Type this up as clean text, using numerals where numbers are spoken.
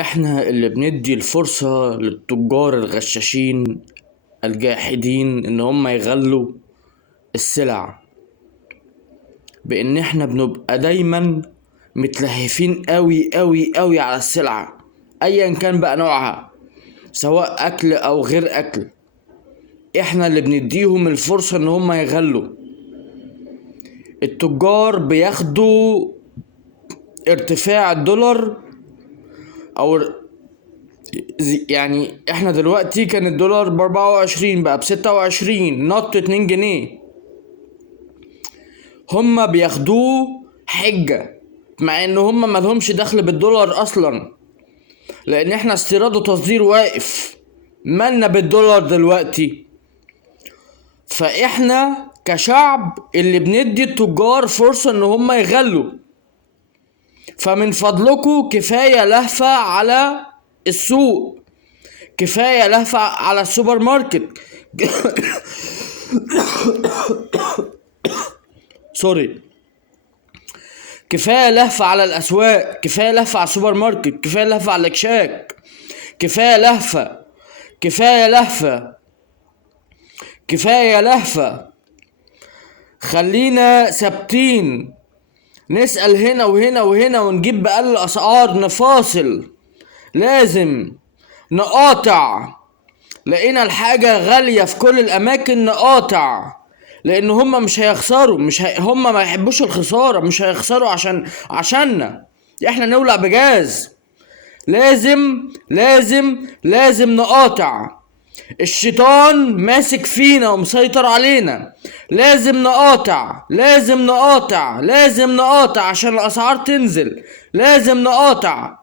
احنا اللي بندي الفرصة للتجار الغشاشين الجاحدين ان هم يغلوا السلع، بان احنا بنبقى دايما متلهفين قوي قوي قوي على السلعة ايا كان بقى نوعها، سواء اكل او غير اكل. احنا اللي بنديهم الفرصة ان هم يغلوا. التجار بياخدوا ارتفاع الدولار او يعني احنا دلوقتي كان الدولار ب24 بقى ب26، نط 2 جنيه. هما بياخدوه حجة مع ان هما ملهمش دخل بالدولار اصلا، لان احنا استيراد وتصدير واقف، مالنا بالدولار دلوقتي. فاحنا كشعب اللي بندي التجار فرصة ان هما يغلوا. فمن فضلكوا كفاية لهفة على السوق، كفاية لهفة على السوبر ماركت. سوري. كفاية لهفة على الأسواق، كفاية لهفة على السوبر ماركت، كفاية لهفة على الأكشاك، كفاية لهفة، كفاية لهفة، كفاية لهفة. خلينا ثابتين، نسأل هنا وهنا وهنا ونجيب بأقل أسعار، نفاصل. لازم نقاطع، لقينا الحاجة غالية في كل الأماكن نقاطع، لأن هما مش هيخسروا، هما ما يحبوش الخسارة، مش هيخسروا عشاننا احنا نولع بجاز. لازم نقاطع. الشيطان ماسك فينا ومسيطر علينا. لازم نقاطع عشان الأسعار تنزل. لازم نقاطع.